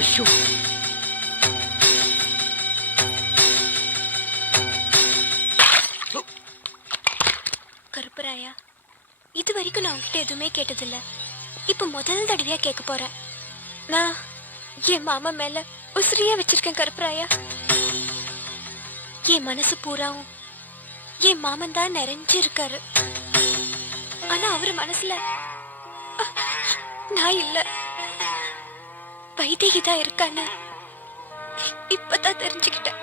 ஐயோ, கருப்பராயா, இது வரைக்கும் நான் உங்ககிட்ட எதுவுமே கேட்டதில்ல. இப்ப முதல் தடவையா கேட்க போறேன். நான் என் மாமா மேல உசிரியா வச்சிருக்கேன் கருப்பராயா. என் மனசு பூராவும் என் மாமன் தான் நிறைஞ்சு இருக்காரு. ஆனா அவரு மனசுல நான் இல்ல, வைதேகி தான் இருக்கான்னு இப்பதான் தெரிஞ்சுக்கிட்டேன்.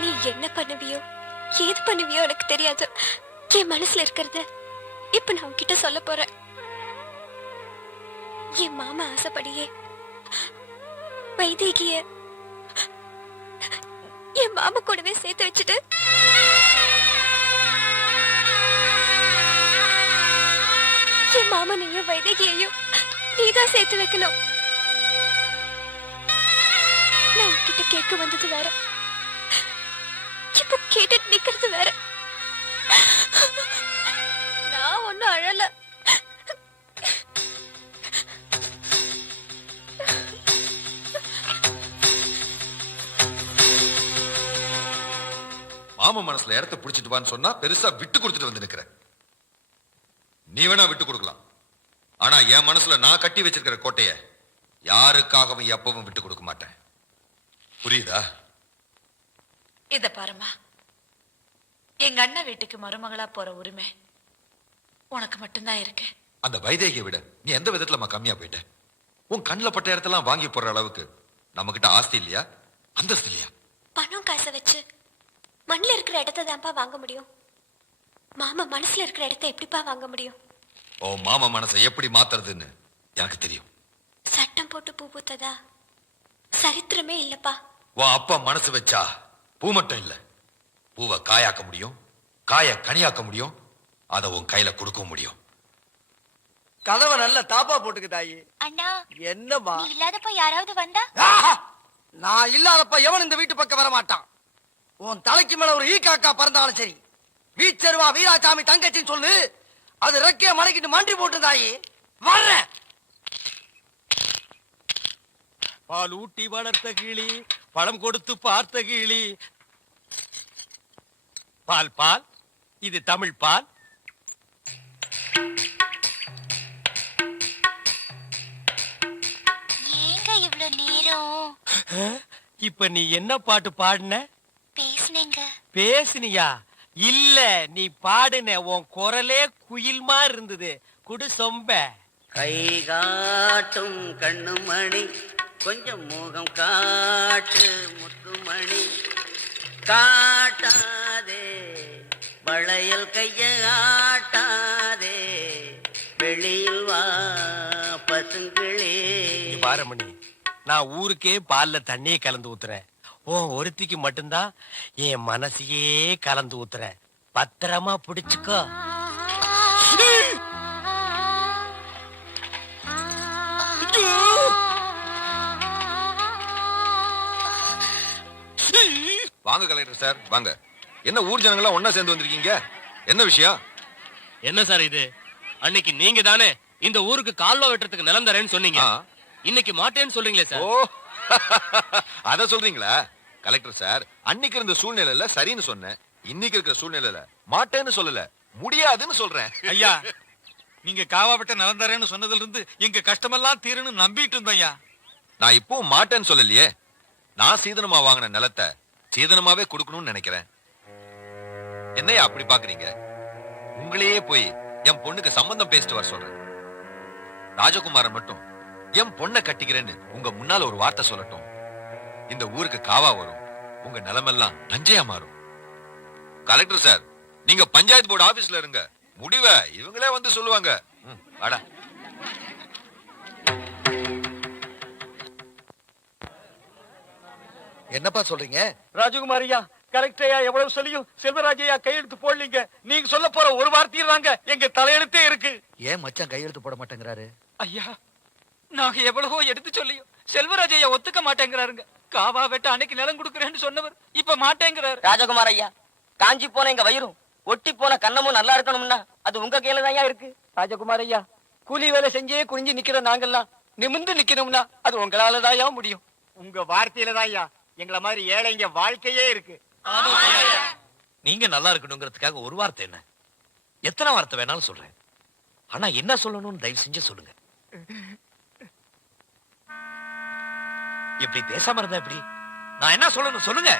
நீ என்ன பண்ணுவியோ ஏது பண்ணுவியோ எனக்கு தெரியாது. என் மனசுல இருக்கிறத இப்ப நான் உன்கிட்ட சொல்ல போறேன். என் மாமா ஆசைப்படியே வைதேகிய என் மாமா கூடவே சேர்த்து வச்சுட்டு என் மாமனையும் வைதேகியையும் நீதான் சேர்த்து வைக்கணும். நான் உன்கிட்ட கேட்க வந்தது வேற, இப்ப கேட்டுட்டு நிக்கிறது வேற. நான் ஒன்னும் அழல. மாமா மனசுல இடத்த புடிச்சிட்டு வான்னு சொன்னா பெருசா விட்டு கொடுத்துட்டு வந்து நிக்கிற. நீ வேணா விட்டு கொடுக்கலாம், ஆனா என் மனசுல நான் கட்டி வச்சிருக்கிற கோட்டைய யாருக்காகவும் எப்பவும் விட்டு கொடுக்க மாட்டேன். புரியுதா? இத பாருமா, எங்க அண்ணன் வீட்டுக்கு மருமகளா போற உரிமை உனக்கு மட்டும்தான் இருக்கு. அந்த வைதேகியை விட நீ எந்த விதத்துல கம்மியா போயிட்ட? உன் கண்ணில் பட்ட இடத்தெல்லாம் வாங்கி போடுற அளவுக்கு நம்ம கிட்ட ஆஸ்தி இல்லையா, அந்தஸ்து இல்லையா? பணம் காசை வச்சு மண்ணில் இருக்கிற இடத்த தான்ப்பா வாங்க முடியும். மாமா மனசுல இருக்கிற இடத்த எப்படிப்பா வாங்க முடியும்? ஓ மாமா மனசை எப்படி மாத்துறதுன்னு எனக்கு தெரியும். சட்டம் போட்டு பூ பூத்ததா சரித்திரமே இல்லப்பா. உன் அப்பா மனசு வச்சா பூ மட்டும் இல்ல, பூவை காயாக்க முடியும், காய கனியாக்க முடியும், அதை உன் கையில கொடுக்க முடியும். கதவை நல்ல தாப்பா போட்டுக்கு தாயி. அண்ணா, என்னமா நீ இல்லாதப்ப யாராவது வந்தா? நான் இல்லாதப்ப எவன் இந்த வீட்டு பக்கம் வர மாட்டான். உன் தலைக்கு மேல ஒரு ஈ காக்கா பறந்தாலும் சரி, வீச்சருவா வீராசாமி தங்கச்சின்னு சொல்லு, அது ரெக்கைய மடக்கிட்டு மண்டி போட்டு தாயி வர்றேன். பால் ஊட்டி வளர்த்த கிளி, பழம் கொடுத்து பார்த்த கிளி. பால் பால், இது தமிழ் பால். ஏங்க இவ்ளோ நேரம்? இப்ப நீ என்ன பாட்டு பாடுன? பேசுனேங்க. பேசுனியா? இல்ல, நீ பாடுன. உன் குரலே குயில் மாதிரி இருந்தது. குடு சொம்ப. கை காட்டும் கண்ணுமணி, கொஞ்சம் முகம் காட்டு முத்துமணி, காட்டாதே வளையல் கைய ஆட்டாதே, வெளியில் வா பசுங்களே. பாரமணி, நான் ஊருக்கே பால்ல தண்ணியே கலந்து ஊத்துறேன். ஒருத்திக்கு மட்டும்தான் என் மனசையே கலந்து ஊத்துறேன். பத்திரமா பிடிச்சுக்கோ. வாங்க கலெக்டர் சார், வாங்க. என்ன ஊர் ஜனங்களா ஒன்னா சேர்ந்து வந்திருக்கீங்க? என்ன விஷயம்? என்ன சார் இது? அன்னைக்கு நீங்க தானே இந்த ஊருக்கு கால்வா வெட்டுறதுக்கு நிலம் தரேன்னு சொன்னீங்க. இன்னைக்கு மாட்டேன்னு சொல்றீங்களே சார். ஓ, அத சொல்றீங்களா? கலெக்டர் சார், அன்னைக்கு இருந்த சூழ்நிலையில சரின்னு சொன்னேன், இன்னைக்கு இருக்கிற சூழ்நிலையில மாட்டேன்னு சொல்லல, முடியாதுன்னு சொல்றேன். ஐயா, நீங்க காவாப்பட்ட நிலம் தரேன்னு சொன்னதுல இருந்து எங்க கஷ்டமெல்லாம் தீருன்னு நம்பிட்டு இருந்தோம் ஐயா. நான் இப்பவும் மாட்டேன்னு சொல்லலையே. நான் சீதனமா வாங்கின நிலத்தை சீதனமாவே கொடுக்கணும்னு நினைக்கிறேன். என்னையா அப்படி பாக்குறீங்க? உங்களையே போய் என் பொண்ணுக்கு சம்பந்தம் பேசிட்டு வர சொல்றேன். ராஜகுமாரன் மட்டும் என் பொண்ணை கட்டிக்கிறேன்னு உங்க முன்னால ஒரு வார்த்தை சொல்லட்டும். இந்த ஊருக்கு காவா வரும், உங்க நிலமெல்லாம் நஞ்சையா மாறும். கலெக்டர் சார், நீங்க பஞ்சாயத்து போர்டு ஆபீஸ்ல இருங்க, முடிவை இவங்களே வந்து சொல்லுவாங்க. வாடா. என்னப்பா சொல்றீங்க? ராஜகுமாரியா, கரெக்டையா எவ்வளவு சொல்லியும் செல்வராஜையா கையெழுத்து போடலீங்க. நீங்க சொல்ல போற ஒரு வார்த்தையில் தாங்க எங்க தலையெழுத்தே இருக்கு. ஏன் மச்சான் கையெழுத்து போட மாட்டேங்கிறாரு? ஐயா, நாங்க எவ்வளவோ எடுத்து சொல்லியும் செல்வராஜையா ஒத்துக்க மாட்டேங்கிறாருங்க. காவா வெட்ட அன்னைக்கு நிலம் கொடுக்கறேன்னு சொன்னவர் இப்ப மாட்டேங்கிறாரு. ராஜகுமார் ஐயா, காஞ்சி போன எங்க வயிறும் ஒட்டி போன கண்ணமும் நல்லா இருக்கணும்னா அது உங்க கையில தான் இருக்கு. ராஜகுமார் ஐயா, கூலி வேலை செஞ்சே குனிஞ்சு நிக்கிற நாங்கெல்லாம் நிமிர்ந்து நிக்கணும்னா அது உங்களாலதாயா முடியும். உங்க வார்த்தையில தான் ஐயா எங்களை மாதிரி ஏழைங்க வாழ்க்கையே இருக்கு. நீங்க நல்லா இருக்கணுங்கிறதுக்காக ஒரு வார்த்தை என்ன, எத்தனை வார்த்தை வேணாலும் சொல்றேன். ஆனா என்ன சொல்லணும்னு தயவு செஞ்சு சொல்லுங்க. இப்படி பேசாம இருந்தா எப்படி? நான் என்ன சொல்லணும் சொல்லுங்க.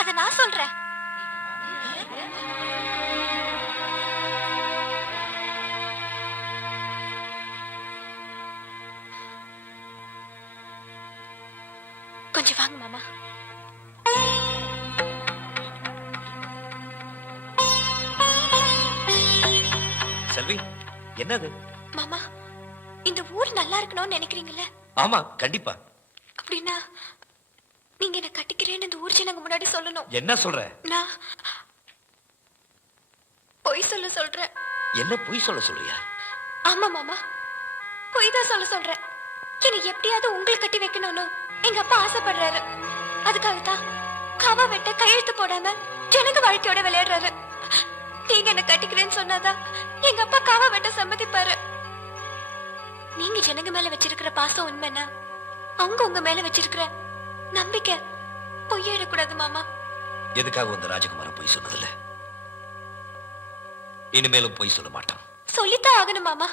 அத நான் சொல்றேன். கொஞ்சம் வாங்க மாமா. செல்வி, என்னது? மாமா, இந்த ஊர் நல்லா இருக்கணும்னு நினைக்கிறீங்கல்ல? ஆமா, கண்டிப்பா. அப்படின்னா நீங்க என்ன கட்டிக்கிறேன்னு இந்த ஊர் ஜனங்க முன்னாடி சொல்லணும். என்ன சொல்ற? நான் பொய் சொல்றேன். என்ன பொய் சொல்றியா? ஆமா மாமா, பொய் தான் சொல்றேன். என்னை எப்படியாவது உங்களுக்கு கட்டி வைக்கணும்னு எங்க அப்பா ஆசைப்படுறாரு. அதுக்காகத்தான் காவா வெட்ட கையெழுத்து போடாம ஜனங்க வாழ்க்கையோட விளையாடுறாரு. நீங்க என்ன கட்டிக்கிறேன்னு சொன்னாதான் எங்க அப்பா காவா வெட்ட சம்மதிப்பாரு. நீங்க ஜனங்க மேல வச்சிருக்கிற பாசம் உண்மைன்னா அவங்க உங்க மேல வச்சிருக்கிற நம்பிக்கை பொய்யிடக்கூடாது மாமா. எதுக்காக வந்து ராஜகுமார பொய் சொன்னதில்ல? இனிமேலும் பொய் சொல்ல மாட்டான். சொல்லித்தான் ஆகணும் மாமா.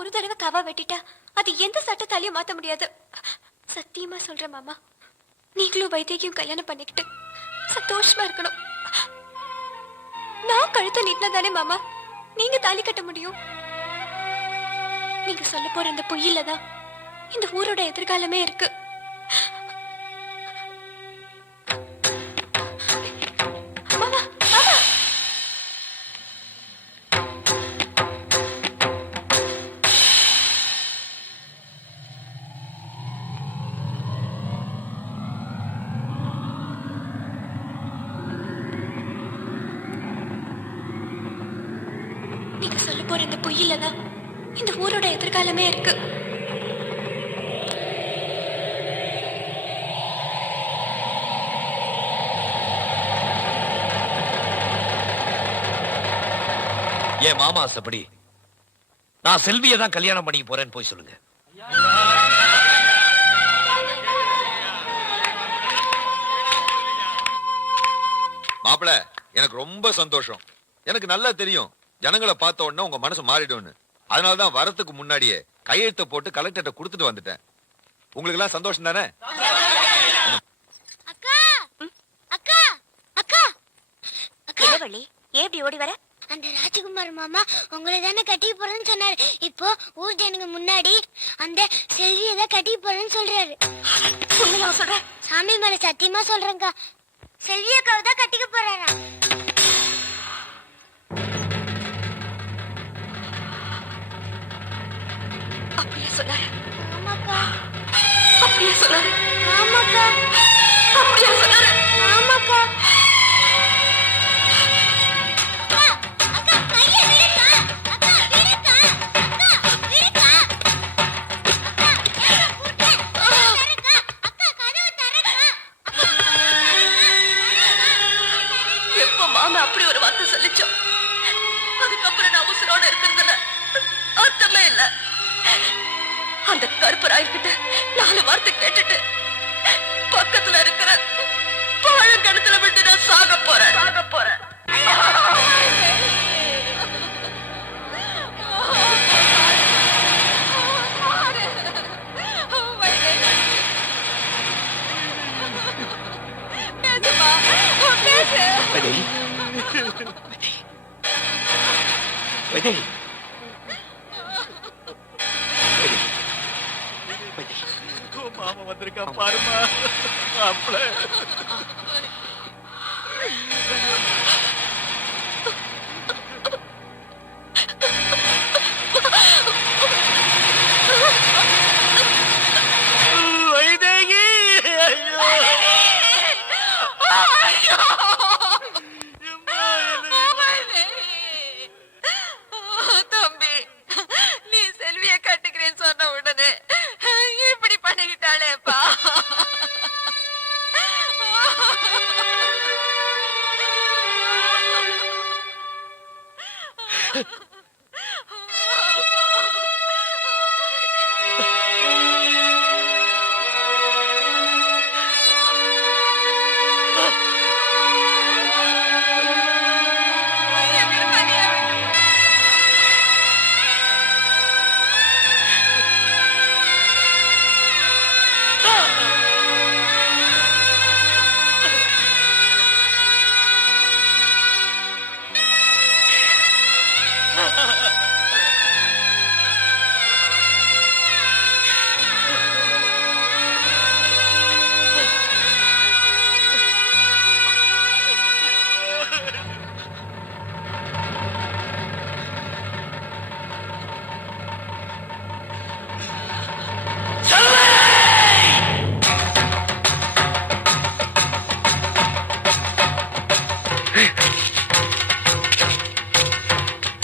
ஒரு தடவை காவா வெட்டிட்டா அது எந்த சட்டத்தாலையும் மாத்த முடியாது. சத்தியமா சொல்றேன் மாமா, நீங்களும் வைத்தியையும் கல்யாணம் பண்ணிக்கிட்டு சந்தோஷமா இருக்கணும். நான் கழுத்தை நீட்டினா தானே மாமா நீங்க தாலி கட்ட முடியும். நீங்க சொல்ல போற இந்த பொய்யில தான் இந்த ஊரோட எதிர்காலமே இருக்கு. மாமா, மாமா. நீங்க சொல்ல போற இந்த பொய்யில தான் இந்த ஊரோட எதிர்காலமே இருக்கு. என் மாமா ஆசைப்படி நான் செல்வியை தான் கல்யாணம் பண்ணிக்க போறேன்னு போய் சொல்லுங்க. மாப்பிள, எனக்கு ரொம்ப சந்தோஷம். எனக்கு நல்லா தெரியும் ஜனங்களை பார்த்த உடனே உங்க மனசு மாறிடும்னு. அதனாலதான் வரத்துக்கு முன்னாடியே கையெழுத்த போட்டு கலெக்டர்ட்ட கொடுத்துட்டு வந்துட்டேன். உங்களுக்கு எல்லாம் சந்தோஷம் தானே? அக்கா அக்கா அக்கா அக்கா வள்ளி, எப்படி ஓடி வர? அந்த ராஜகுமார் மாமா உங்களை தானே கட்டிக்க போறேன்னு சொன்னாரு. இப்போ ஊர் ஜனங்க முன்னாடி அந்த செல்வியை தான் கட்டிக்க போறேன்னு சொல்றாரு. சொல்ற சாமி மேல சத்தியமா சொல்றேங்கா, செல்வி அக்காவை தான் கட்டிக்க போறாரா? அப்படியே சொன்னாரு. ஆமாக்கா. அப்படியே சொன்னாரு. ஆமாக்கா. அப்படியே சொன்னாரு. ஆமாக்கா. எப்ப மாமா அப்படி ஒரு வார்த்தை சொல்லிச்சோம், அதுக்கப்புறம் நான் உசுரோட இருக்கிறதுல அர்த்தமே இல்ல. அந்த கருப்பராய்கிட்ட 4 வார்த்தை கேட்டுட்டு பக்கத்துல இருக்கிற பழங்கணத்துல விட்டு நான் சாக போறேன். மாமா வந்திருக்கா பாருமா. மாப்பிள